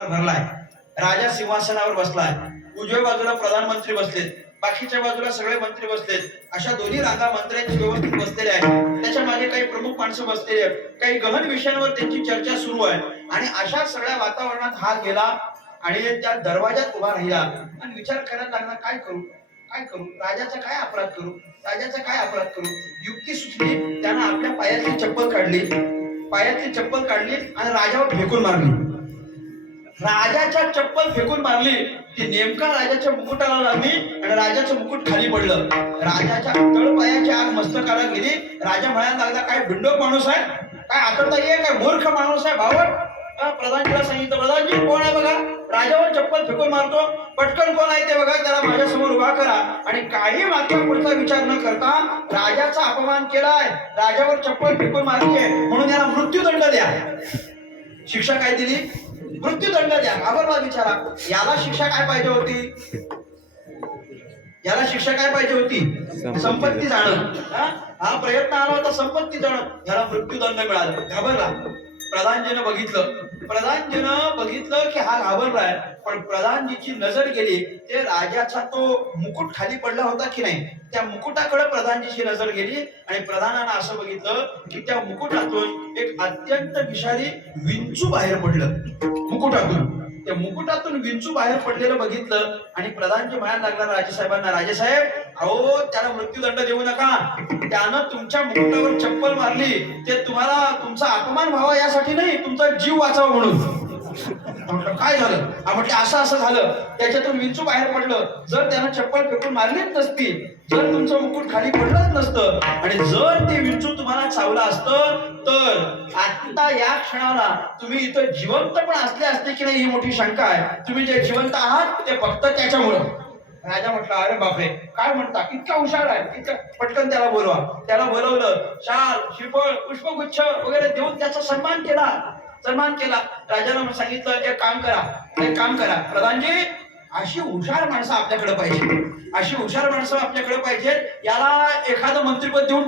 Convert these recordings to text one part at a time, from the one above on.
भरलाय, राजा सिंहासनावर बसलाय, उजव्या बाजूला प्रधानमंत्री बसलेत, बाकीच्या बाजूला सगळे मंत्री बसलेत. अशा दोन्ही रांगा मंत्र्यांची व्यवस्थित बसलेल्या आहेत. त्याच्या मागे काही प्रमुख माणसं बसलेली आहेत, काही गहन विषयांवर त्यांची चर्चा सुरू आहे. आणि अशा सगळ्या वातावरणात हा गेला आणि त्या दरवाजात उभा राहिला आणि विचार करायला लागला, काय करू काय करू, राजाचा काय अपराध करू, राजाचा काय अपराध करू. युक्ती सुचली, त्यानं आपल्या पायातली चप्पल काढली, पायातली चप्पल काढली आणि राजावर फेकून मारली. राजाच्या चप्पल फेकून मारली ती नेमका राजाच्या मुकुटाला लागली आणि राजाचं मुकुट खाली पडलं. राजाच्या तळपायाची आग मस्तकाला गेली. राजा म्हणायला लागला, काय भिंडोक माणूस आहे, काय आतडता ये, काय मूर्ख माणूस आहे भावट. प्रधानजीला सांगितलं, प्रधानजी कोण आहे बघा, राजावर चप्पल फेकून मारतो, पटकन कोण आहे ते बघा, त्याला माझ्या समोर उभा करा. आणि काही मागच्या पुढचा विचार न करता राजाचा अपमान केलाय, राजावर चप्पल फेकून मारली आहे म्हणून याला मृत्यूदंड द्या. शिक्षा काय दिली? मृत्यूदंड द्या. घाबरला बिचारा. याला शिक्षा काय पाहिजे होती? याला शिक्षा काय पाहिजे होती? संपत्ती जाणं. हा प्रयत्न आला होता संपत्ती जाणं, याला मृत्यूदंड मिळाला. घाबरला. प्रधानजीनं बघितलं की हा घाबरलाय. पण प्रधानजीची नजर गेली, ते राजाचा तो मुकुट खाली पडला होता की नाही, त्या मुकुटाकडे प्रधानजीची नजर गेली. आणि प्रधानानं असं बघितलं की त्या मुकुटातून एक अत्यंत विषारी विंचू बाहेर पडलं. मुकुटातून त्या मुकुटातून विंचू बाहेर पडलेलं बघितलं आणि प्रधानजी म्हणायला लागला राजेसाहेबांना, राजेसाहेब अहो त्याला मृत्यूदंड देऊ नका, त्यानं तुमच्या मुकुटावर चप्पल मारली, ते तुम्हाला तुमचा अपमान व्हावा यासाठी नाही, तुमचा जीव वाचावा म्हणून. म्हटलं काय झालं? म्हटलं असं झालं, त्याच्यातून विंचू बाहेर पडलं. जर त्यानं चप्पल फेकून मारलीच नसती, जर तुमचं मुकुट खाली पडलंच नसतं आणि जर ते विंचू तुम्हाला चावलं असतं, तर आता या क्षणाला तुम्ही इथं जिवंत पण असले असते की नाही ही मोठी शंका आहे. तुम्ही जे जिवंत आहात ते फक्त त्याच्यामुळं. राजा म्हटला, अरे बापरे काय म्हणता, इतका हुशार आहे, इतकं पटकन त्याला बोलवा. त्याला बोलवलं, शाल श्रीफळ पुष्पगुच्छ वगैरे देऊन त्याचा सन्मान केला. राजाने सांगितलं, एक काम करा प्रधानजी, अशी हुशार माणसं आपल्याकडे पाहिजे, याला एखादं मंत्रिपद देऊन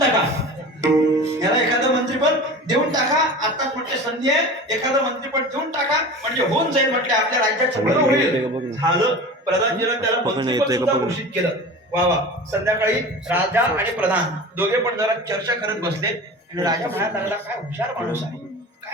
टाका. आताच म्हटले संधी आहे, एखादं मंत्रिपद देऊन टाका, म्हणजे होऊन जाईल म्हटले, आपल्या राज्याचं बरं होईल. झालं. प्रधानजीनं त्याला मंत्रिपद सुद्धा घोषित केलं. वा. संध्याकाळी राजा आणि प्रधान दोघे पण जरा चर्चा करत बसले आणि राजा म्हणायला लागला, काय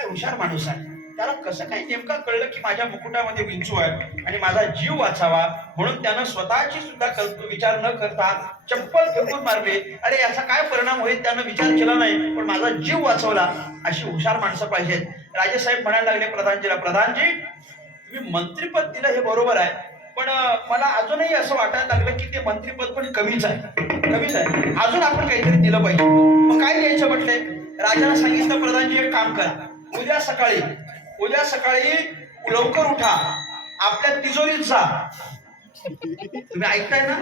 हुशार माणूस आहे, त्याला कसं काय नेमका कळलं की माझ्या मुकुटामध्ये विंचू आहे आणि माझा जीव वाचावा म्हणून त्यानं स्वतःची सुद्धा विचार न करता चप्पल फेकून मारले. अरे याचा काय परिणाम होईल त्यानं विचार केला नाही, पण माझा जीव वाचवला. अशी हुशार माणसं पाहिजेत. राजेसाहेब म्हणायला लागले प्रधानजीला, प्रधानजी तुम्ही मंत्रिपद दिलं हे बरोबर आहे, पण मला अजूनही असं वाटायला लागलं की ते मंत्रिपद पण कमीच आहे, अजून आपण काहीतरी दिलं पाहिजे. मग काय द्यायचं म्हटलंय? राजाला सांगितलं, प्रधानजी एक काम करा, उद्या सकाळी लवकर उठा, आपल्या तिजोरीत जा. तुम्ही ऐकताय ना?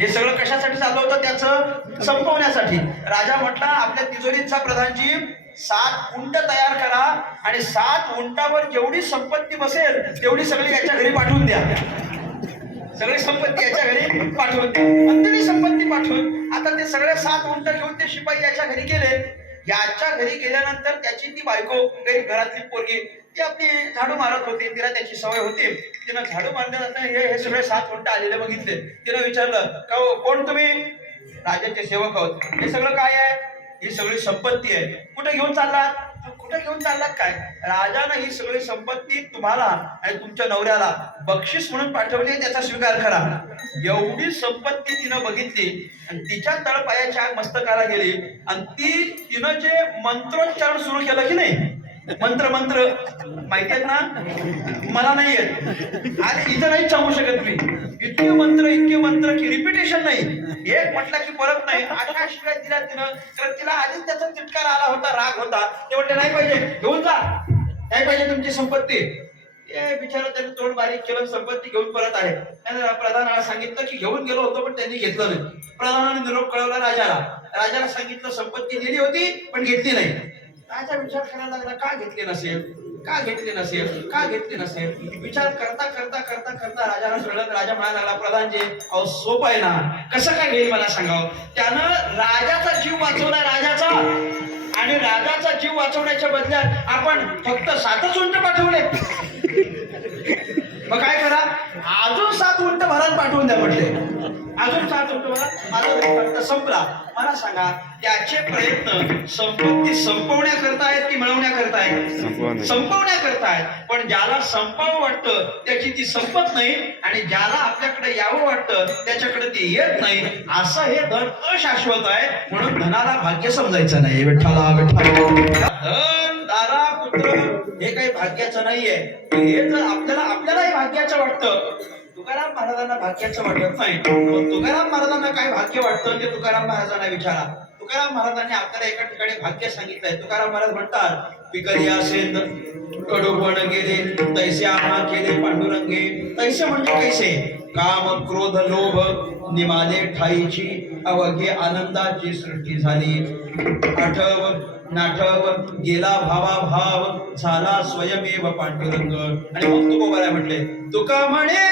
हे सगळं कशासाठी चाललं होतं? त्याचं संपवण्यासाठी. राजा म्हटला, आपल्या तिजोरीत जा प्रधानजी, 7 उंट तयार करा आणि 7 उंटावर जेवढी संपत्ती बसेल तेवढी सगळी याच्या घरी पाठवून द्या. सगळी संपत्ती याच्या घरी पाठवून द्या. अंतरी संपत्ती पाठवून आता ते सगळे 7 उंट घेऊन ते शिपाई याच्या घरी गेले. याच्या घरी गेल्यानंतर त्याची ती बायको, घरातली पोरगी, ती आपली झाडू मारत होती, तिला त्याची सवय होती. तिनं झाडू मारल्यानंतर हे सगळे 7 उंट आलेले बघितले. तिनं विचारलं, का कोण तुम्ही? राजाचे सेवक आहोत. हे सगळं काय आहे? ही सगळी संपत्ती आहे. कुठे घेऊन चाललात काय? राजानं ही सगळी संपत्ती तुम्हाला आणि तुमच्या नवऱ्याला बक्षीस म्हणून पाठवली, त्याचा स्वीकार करा. एवढी संपत्ती तिनं बघितली आणि तिच्या तळपायाच्या आग मस्तकाला गेली आणि तिनं जे मंत्रोच्चारण सुरू केलं की नाही, मंत्र माहिती आहेत ना? मला नाही येत आणि इथं नाही सांगू शकत मी. इतके मंत्र की रिपिटेशन नाही, एक म्हटलं की परत नाही. 8 शिव्या दिल्या तिनं, तर तिला आधीच त्याचा तिटकार आला होता, राग होता. ते म्हटले, नाही पाहिजे, घेऊन जा, नाही पाहिजे तुमची संपत्ती. ते बिचारा त्यांनी तोंड बारीक केलं, संपत्ती घेऊन परत आले. प्रधानाला सांगितलं की घेऊन गेलो होतो पण त्यांनी घेतलं नाही. प्रधानाने निरोप कळवला राजाला सांगितलं संपत्ती नेली होती पण घेतली नाही. राजा विचार करायला लागला, का घेतली नसेल. विचार करता राजाला कळलं. राजा म्हणायला लागला, प्रधानजी अहो सोपं आहे ना, कसं काय घेईल मला सांगावं. त्यानं राजाचा जीव वाचवला, राजाचा. आणि राजाचा जीव वाचवण्याच्या बदल्यात आपण फक्त 7 उंट पाठवले. मग काय करा, अजून 7 उंट भरात पाठवून द्या म्हटले. अजून 7 उंट भरात माझा खर्च संपला. मला सांगा त्याचे प्रयत्न संपत्ती संपवण्याकरता आहेत की मिळवण्याकरता आहेत? संपवण्याकरता आहेत. पण ज्याला संपावं वाटतं त्याची ती संपत नाही, आणि ज्याला आपल्याकडे यावं वाटतं त्याच्याकडे ते येत नाही. असं हे धन अशाश्वत आहे. म्हणून धनाला भाग्य समजायचं नाही. विठ्ठला विठ्ठला. धन दारा पुत्र हे काही भाग्याचं नाहीये. हे जर आपल्यालाही भाग्याचं वाटतं, तुकाराम महाराजांना भाग्याचं वाटत नाही. पण तुकाराम महाराजांना काय भाग्य वाटतं ते तुकाराम महाराजांना विचारा. तुकाराम महाराजांनी आपल्याला एका ठिकाणी भाग्य सांगितलंय. तुकाराम महाराज म्हणतात, पिकली असेल कडूपण गेले तैसे आम्हा केले पांडुरंगे. तैसे म्हणजे कैसे? काम क्रोध लोभ निमाले ठाईची अवघे आनंदाची सृष्टी झाली. आठव नाठव गेला भावा भाव झाला स्वयमेव पांडुरंग. आणि मग तुकोबाला म्हटले, तुका म्हणे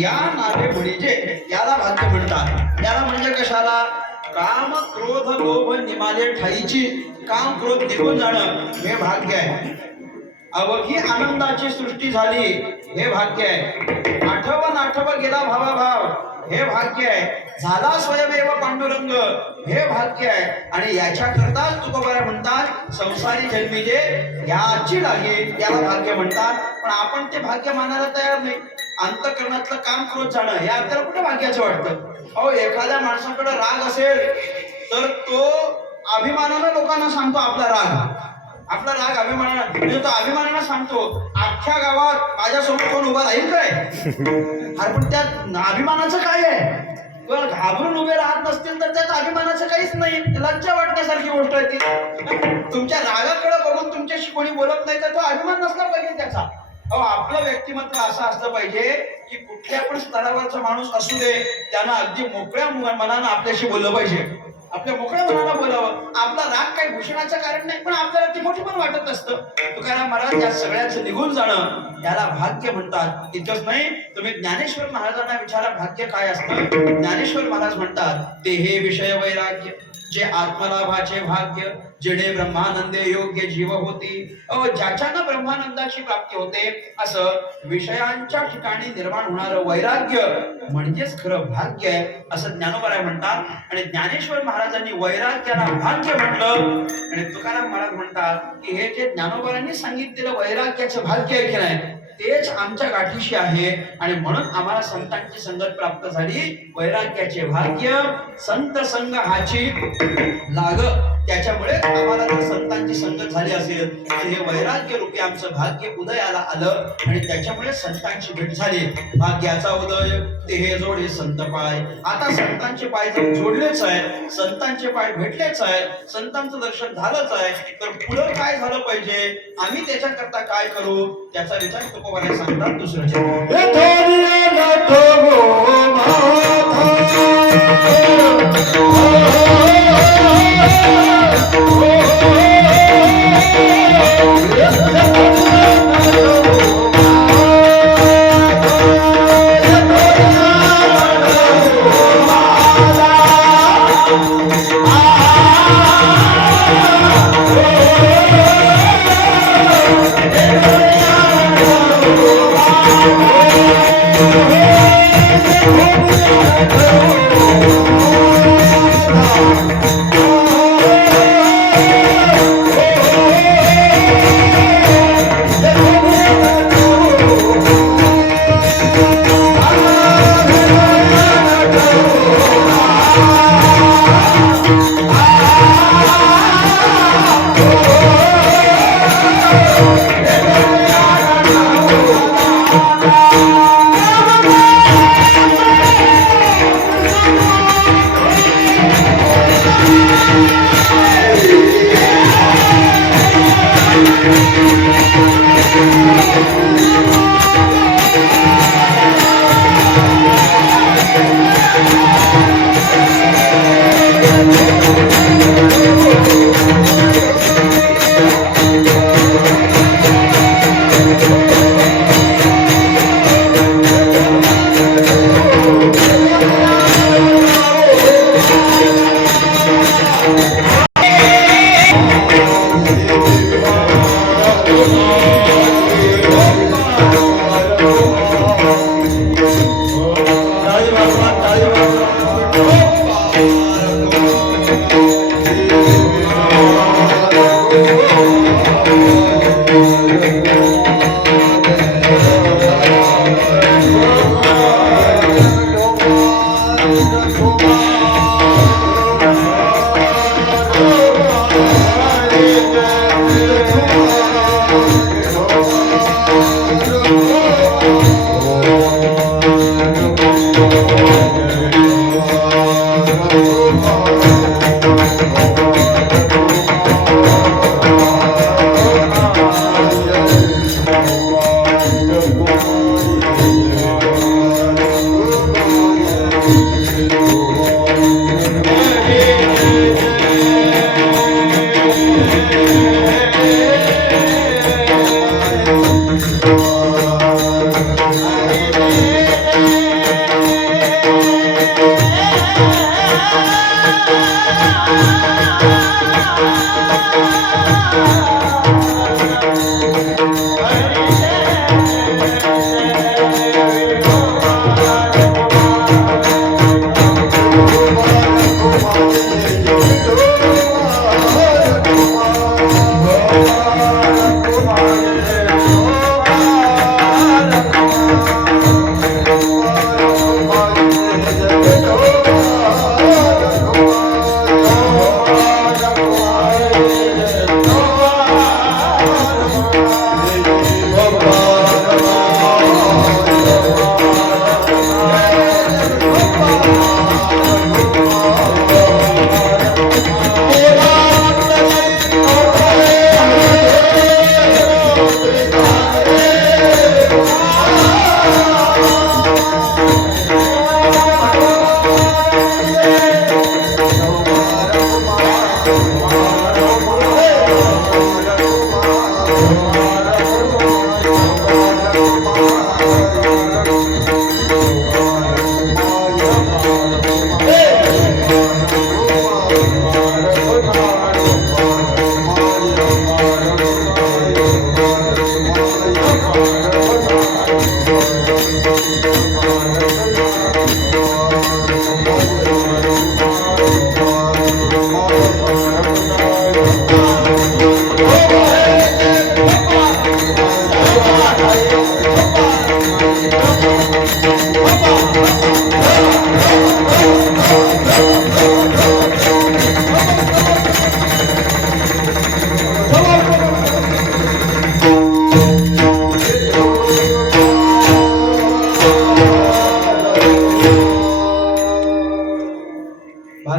या नावे म्हणजे याला भाग्य म्हणतात. याला म्हणजे कशाला? काम क्रोध लोभ निमाले ठाईची. काम क्रोध निघून जाणं हे भाग्य आहे. अवघी आनंदाची सृष्टी झाली हे भाग्य आहे. आठव नाठव गेला भावाभाव हे भाग्य आहे. झाला स्वयमेव पांडुरंग हे भाग्य आहे. आणि याच्याकरताच तुकोबारा म्हणतात, संसारी जन्मीजे याची लागे याला भाग्य म्हणतात. पण आपण ते भाग्य मानायला तयार नाही. अंतःकरणातलं काम क्रोध जाणं हे आपल्याला कुठे भाग्याचं वाटतं? अहो, एखाद्या माणसाकडे राग असेल तर तो अभिमानानं लोकांना सांगतो आपला राग अभिमानानं, म्हणजे तो अभिमानानं सांगतो अख्ख्या गावात माझ्यासमोर कोण उभा राहील काय? अरे पण त्यात अभिमानाचं काय आहे? किंवा घाबरून उभे राहत नसतील तर त्यात अभिमानाचं काहीच नाही, लज्जा वाटण्यासारखी गोष्ट आहे ती. तुमच्या रागाकडे बघून तुमच्याशी कोणी बोलत नाही तर तो अभिमान नसला पाहिजे त्याचा. अहो आपलं व्यक्तिमत्व असं असलं पाहिजे की कुठल्या पण स्तरावरचा माणूस असू दे त्यानं अगदी मोकळ्या मनानं आपल्याशी बोललं पाहिजे, आपल्या मोकळ्या मनाला बोलावं. आपला राग काही भूषणाचं कारण नाही, पण आपल्याला ती मोठी पण वाटत असतं. तुकाराम महाराज या सगळ्याचं निघून जाणं याला भाग्य म्हणतात. इतकंच नाही, तुम्ही ज्ञानेश्वर महाराजांना विचारा भाग्य काय असतं. ज्ञानेश्वर महाराज म्हणतात ते हे विषय वैराग्य जे आत्मलाभाचे भाग्य जेणे ब्रह्मानंदे योग्य जीव होती. ज्याच्यानं ब्रह्मानंदाची प्राप्ती होते असं विषयांच्या ठिकाणी निर्माण होणारं वैराग्य म्हणजेच खरं भाग्य आहे असं ज्ञानोबराय म्हणतात. आणि ज्ञानेश्वर महाराजांनी वैराग्याला भाग्य म्हटलं आणि तुकाराम महाराज म्हणतात की हे जे ज्ञानोबरांनी सांगितलेलं वैराग्याचं भाग्य आहे की नाही तेच आमच्या गाठीशी आहे आणि म्हणून आम्हाला संतांची संगत प्राप्त झाली. वैराग्याचे भाग्य संत संग हाची लाग, त्याच्यामुळे आम्हाला जर संतांची संगत झाली असेल तर हे वैराग्य रूपी आमचं भाग्य उदयाला आलं आणि त्याच्यामुळे संतांची भेट झाली. भाग्याचा उदय ते हे जोडे संत पाय. आता संतांचे पाय जर जोडलेच आहे, संतांचे पाय भेटलेच आहे, संतांचं दर्शन झालंच आहे, तर पुढं काय झालं पाहिजे, आम्ही त्याच्याकरता काय करू त्याचा विचार तुकोबाने सांगतात. दुसरं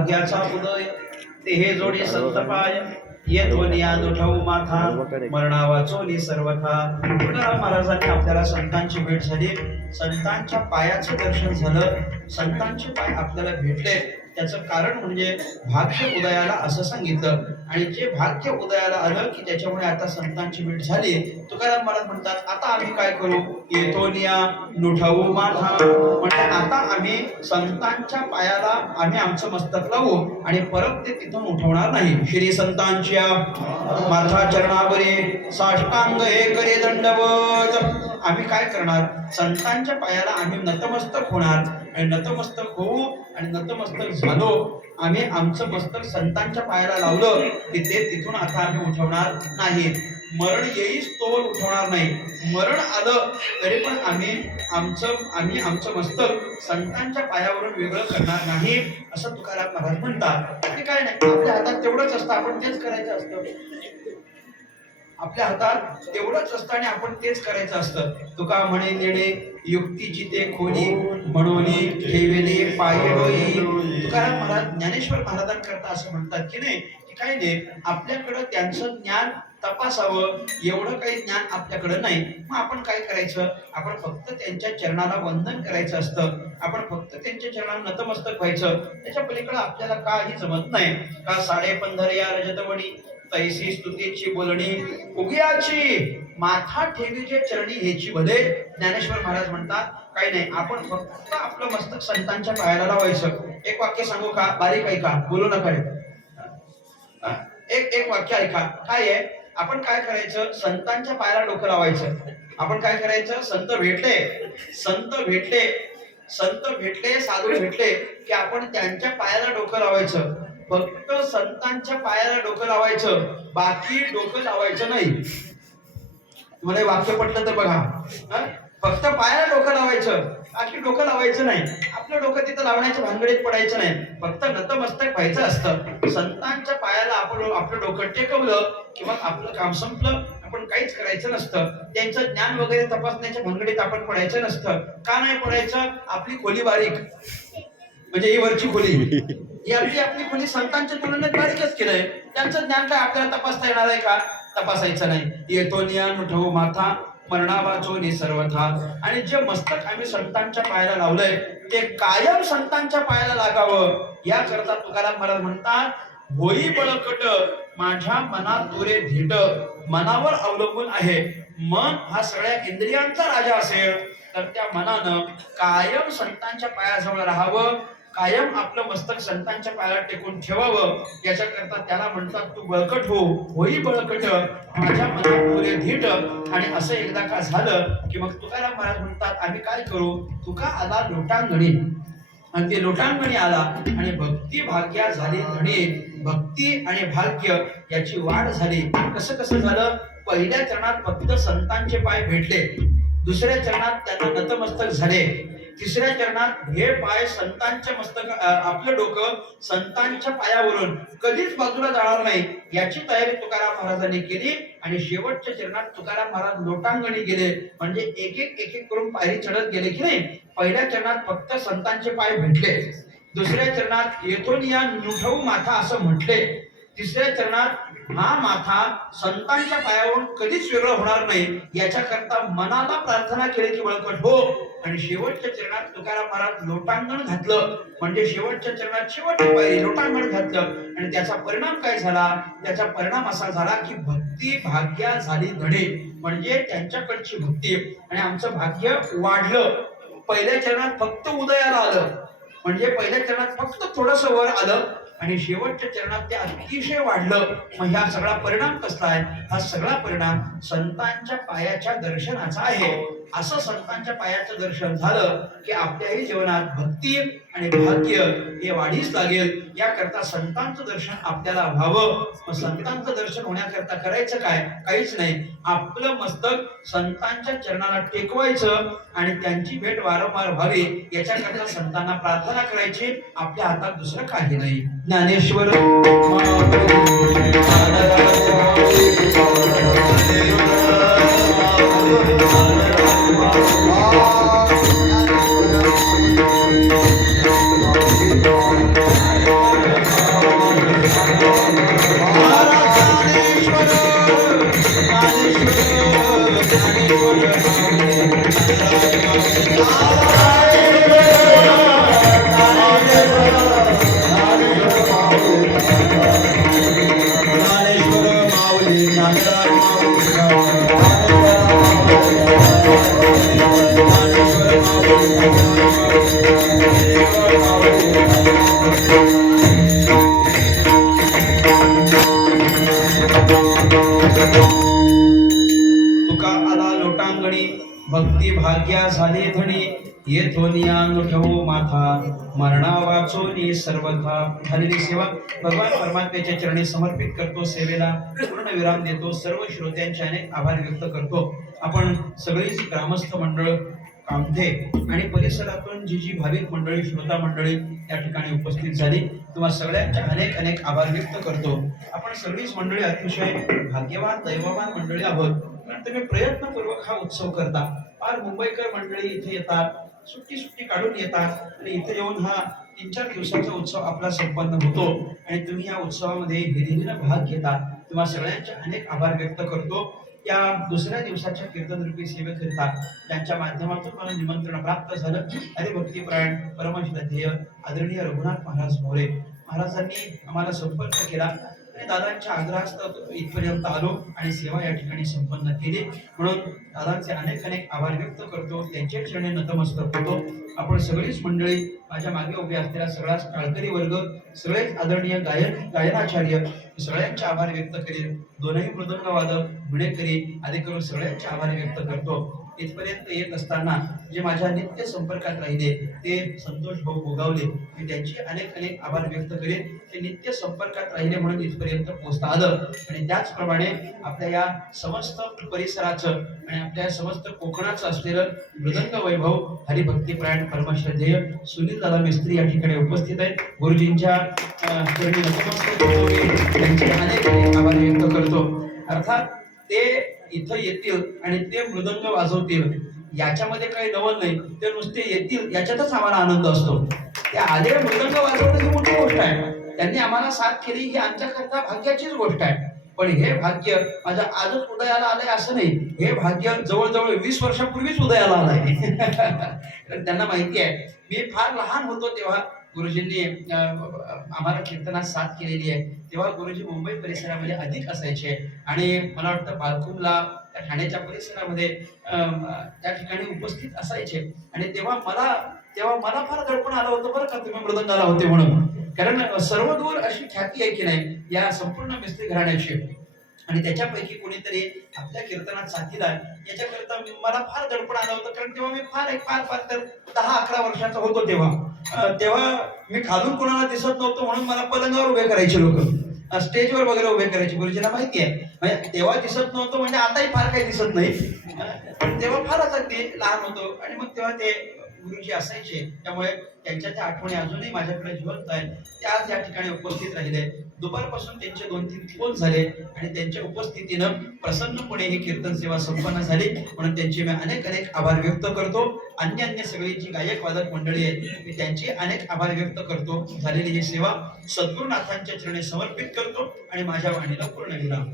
भाग्याचा उदय ते हे जोडी संतपाय येतोनी अनुठव माथा मरणा वाचोनी सर्वथा. तुकाराम महाराजांनी आपल्याला संतांची भेट झाली, संतांच्या पायाचं दर्शन झालं, संतांचे पाय आपल्याला भेटले. त्याचं कारण म्हणजे भाग्य उदयाला असं सांगितलं. आणि जे भाग्य उदयाला आलं की त्याच्यामुळे आता संतांची भेट झाली. तुकाराम महाराज म्हणतात आता आम्ही काय करू, येतोनिया नुठावू माथा, म्हणजे आता आम्ही संतांच्या पायाला आम्ही आमचं मस्तक लावू आणि परत ते तिथून उठवणार नाही. श्री संतांच्या माथा चरणावरी साष्टांग हे करे दंडवत. आम्ही काय करणार, संतांच्या पायाला आम्ही नतमस्तक होणार आणि नतमस्तक होऊ आणि नतमस्तक झालो आम्ही आमचं मस्तक संतांच्या पायाला लावलं की ते तिथून आता आम्ही उठवणार नाही. मरण येईस तोवर उठवणार नाही. मरण आलं तरी पण आम्ही आमचं मस्तक संतांच्या पायावरून वेगळं करणार नाही असं तुकाराम महाराज म्हणतात. आणि काय नाही, आपल्या हातात तेवढंच असतं, आपण तेच करायचं असतं. आपल्या हातात तेवढंच असतं आणि आपण तेच करायचं असतं. तुका म्हणे नेणे युक्तीची ते खोली म्हणून ठेवले पायी डोई. तुकाराम महाराज ज्ञानेश्वर महाराजांकरता असं म्हणतात की नाही की काही नाही, आपल्याकडं त्यांचं ज्ञान तपासावं एवढं काही ज्ञान आपल्याकडं नाही. मग आपण काय करायचं, आपण फक्त त्यांच्या चरणाला वंदन करायचं असतं, आपण फक्त त्यांच्या चरणाला नतमस्तक व्हायचं. त्याच्या पलीकडे आपल्याला काही जमत नाही. का साडे पंधरया रजतवणी तैसी स्तुतीची बोलणी उगियाची माथा ठेवीचे चरणी ह्याची भले. ज्ञानेश्वर महाराज म्हणतात काही नाही, आपण फक्त आपलं मस्तक संतांच्या पायाला लावायचं. एक वाक्य सांगू का, बारीक ऐका, बोलू नका. एक वाक्य ऐका. काय आहे, आपण काय करायचं, संतांच्या पायाला डोकं लावायचं. आपण काय करायचं, संत भेटले साधू भेटले की आपण त्यांच्या पायाला डोकं लावायचं. फक्त संतांच्या पायाला डोकं लावायचं, बाकी डोकं लावायचं नाही. तुम्हाला वाक्य पटलं तर बघा, फक्त पायाला डोकं लावायचं, बाकी डोकं लावायचं नाही. आपलं डोकं तिथं लावण्याच्या भानगडीत पडायचं नाही, फक्त नतमस्तक व्हायचं असतं. संतांच्या पायाला आपण आपलं डोकं टेकवलं की मग आपलं काम संपलं. आपण काहीच करायचं नसतं. त्यांचं ज्ञान वगैरे तपासण्याच्या भानगडीत आपण पडायचं नसतं. का नाही पडायचं, आपली खोली बारीक, म्हणजे ही वरची खोली, ही आपली खोली संतांच्या तुलनेत बारीकच केलंय. त्यांचं ज्ञान काय आपल्याला तपासता येणार आहे का, तपासायचं नाही. येतो नियान उठव माथा मरणा वाचोनी सर्वथा. आणि जे मस्तक आम्ही संतांच्या पायाला लावलंय ते कायम संतांच्या पायाला लागावं याकरता तुकाराम महाराज म्हणतात, होई बळकट माझ्या मनात दुरे धीट. मनावर अवलंबून आहे. मन हा सगळ्या इंद्रियांचा राजा असेल तर त्या मनानं कायम संतांच्या पायाजवळ राहावं, कायम आपलं मस्तक संतांच्या पायाला टेकून ठेवावं. याच्याकरता त्याला म्हणतात तू बळकट होई बळकट माझ्या मनात दुरे धीट. आणि असं एकदा का झालं की मग तुकाराम महाराज म्हणतात आम्ही काय करू, तुका आला लोटांगणी आणि ते लोटांगणी आला आणि भक्ती भाग्या झाली धणी. भक्ती आणि भाग्य याची वाढ झाली. कसं झालं, पहिल्या चरणात फक्त संतांचे पाय भेटले, दुसऱ्या चरणात त्यांना नतमस्तक झाले, तिसऱ्या चरणात हे पाय संतांच्या मस्तक आपलं डोकं संतांच्या पायावरून कधीच बाजूला जाणार नाही याची तयारी तुकाराम महाराजांनी केली. आणि शेवटच्या चरणात तुकाराम महाराज लोटांगणी गेले, म्हणजे एक एक करून पायरी चढत गेले की नाही. पहिल्या चरणात फक्त संतांचे पाय भेटले, दुसऱ्या चरणात येथोनिया नुठवू माथा असं म्हटले, तिसऱ्या चरणात हा माथा संतांच्या पायावरून कधीच वेगळं होणार नाही याच्याकरता मनाला प्रार्थना केली की बळकट हो. आणि शेवटच्या चरणात तुकाराम महाराज लोटांगण घातलं, म्हणजे शेवटच्या चरणात शेवटची पायरी लोटांगण घातलं. आणि त्याचा परिणाम काय झाला, त्याचा परिणाम असा झाला की भक्ती भाग्या झाली धडे, म्हणजे त्यांच्याकडची भक्ती आणि आमचं भाग्य वाढलं. पहिल्या चरणात फक्त उदयाला आलं, म्हणजे पहिल्या चरणात फक्त थोडस वर आलं आणि शेवटच्या चरणात ते अतिशय वाढलं. मग ह्या सगळा परिणाम कसला आहे, हा सगळा परिणाम संतांच्या पायाच्या दर्शनाचा आहे. असं संतांच्या पायाचं दर्शन झालं की आपल्याही जीवनात भक्ती आणि भाग्य हे वाढीस लागेल. याकरता संतांचं दर्शन आपल्याला व्हावं. मग संतांचं दर्शन होण्याकरता करायचं काय, काहीच नाही, आपलं मस्तक संतांच्या चरणाला टेकवायचं आणि त्यांची भेट वारंवार व्हावी याच्याकरता संतांना प्रार्थना करायची. आपल्या हातात दुसरं काही नाही. ज्ञानेश्वर Oh, भाग्या झाले धणी येथोनी ठेवू माथा मरणा वाचोनी सर्वथा झालेली सेवा भगवान परमात्म्याच्या चरणी समर्पित करतो. सेवेला पूर्ण विराम देतो. सर्व श्रोत्यांचे अनेक आभार व्यक्त करतो. आपण सगळीच ग्रामस्थ मंडळ कामथे आणि परिसरातून जी जी भाविक मंडळी श्रोता मंडळी या ठिकाणी उपस्थित झाली तुम्हा सगळ्यांचे अनेक अनेक आभार व्यक्त करतो. आपण सगळीच मंडळी अतिशय भाग्यवान दैववान मंडळी आहोत. कारण तुम्ही प्रयत्नपूर्वक हा उत्सव करता. फार मुंबईकर मंडळी इथे येतात, सुट्टी काढून येतात आणि इथे येऊन हा 3-4 दिवसाचा उत्सव आपला संपन्न होतो आणि तुम्ही या उत्सवामध्ये हिरिरीनं भाग घेता. तुम्हा सगळ्यांचे अनेक आभार व्यक्त करतो. या दुसऱ्या दिवसाच्या कीर्तनरूपी सेवेकरिता त्यांच्या माध्यमातून मला निमंत्रण प्राप्त झालं. हरिभक्तीपरायण परमश्रद्धेय आदरणीय रघुनाथ महाराज मोरे महाराजांनी आम्हाला संपर्क केला आणि दादांच्या आग्रहास्तव इथपर्यंत आलो आणि सेवा या ठिकाणी संपन्न केली. म्हणून दादांचे अनेक अनेक आभार व्यक्त करतो. त्यांच्या चरणी नतमस्तक होतो. आपण सगळीच मंडळी माझ्या मागे उभे असलेला सगळाच टाळकरी वर्ग सगळेच आदरणीय गायनाचार्य सगळ्यांचे आभार व्यक्त करेल. दोनही मृदंग वादक विणेकरी आदी करून सगळ्यांचे आभार व्यक्त करतो. इथपर्यंत येत असताना जे माझ्या नित्य संपर्कात राहिले ते संतोष भाऊ भोगावले मी त्यांचे अनेक अनेक आभार व्यक्त करेन. ते नित्य संपर्कात राहिले म्हणून इथपर्यंत पोहोचता आलं. आणि त्याचप्रमाणे आपल्या या समस्त परिसराचं आणि आपल्या समस्त कोकणाचं असलेलं मृदंग वैभव हरिभक्तीपरायण परमश्रद्धेय सुनील दादा मिस्त्री या ठिकाणी उपस्थित आहेत. गुरुजींच्या चरणी नतमस्तक होतो. त्यांचे अनेक अनेक आभार व्यक्त करतो. अर्थात ते इथं येतील आणि ते मृदंग वाजवतील याच्यामध्ये काही नवल नाही. ते नुसते येतील याच्यातच आम्हाला आनंद असतो. ते आले मृदंग वाजवणं ही मोठी गोष्ट आहे. त्यांनी आम्हाला साथ केली ही आमच्याकरता भाग्याचीच गोष्ट आहे. पण हे भाग्य माझ्या आजच उदयाला आलंय असं नाही. हे भाग्य जवळजवळ 20 वर्षापूर्वीच उदयाला आलंय. त्यांना माहिती आहे मी फार लहान होतो तेव्हा गुरुजींनी आम्हाला कीर्तनात साथ केलेली आहे. तेव्हा गुरुजी मुंबई परिसरामध्ये अधिक असायचे आणि मला वाटतं बालकुमला त्या ठाण्याच्या परिसरामध्ये त्या ठिकाणी उपस्थित असायचे. आणि तेव्हा मला फार दडपण आलं होतं बरं का तुम्ही मृदंगाला होते म्हणून. कारण सर्वदूर अशी ख्याती आहे की नाही या संपूर्ण मिस्त्री घराण्याची. आणि त्याच्यापैकी कोणीतरी आपल्या कीर्तनात साथीला याच्याकरिता मला फार दडपण आलं होतं. कारण तेव्हा मी फार तर 10-11 वर्षाचा होतो. तेव्हा मी खालून कोणाला दिसत नव्हतो म्हणून मला पलंगावर उभे करायचे लोक, स्टेजवर वगैरे उभे करायचे. गुरुजींना माहिती आहे म्हणजे तेव्हा दिसत नव्हतं म्हणजे आताही फार काही दिसत नाही. पण तेव्हा फारच अगदी लहान होतो. आणि मग तेव्हा ते गुरुजी असायचे. त्यामुळे त्यांच्या त्या आठवणी अजूनही माझ्याकडे जिवंत आहेत. ते आज या ठिकाणी उपस्थित राहिले. दुपारपासून त्यांचे 2-3 फोन झाले आणि त्यांच्या उपस्थितीनं प्रसन्नपणे ही कीर्तन सेवा संपन्न झाली. म्हणून त्यांचे मी अनेक अनेक आभार व्यक्त करतो. अन्य सगळी जी गायक वादक मंडळी आहेत मी त्यांचे अनेक आभार व्यक्त करतो. झालेली ही सेवा सद्गुरुनाथांच्या चरणी समर्पित करतो आणि माझ्या वाणीला पूर्ण विराम.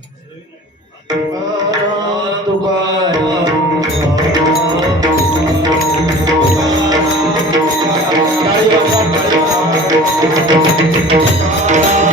Thank you.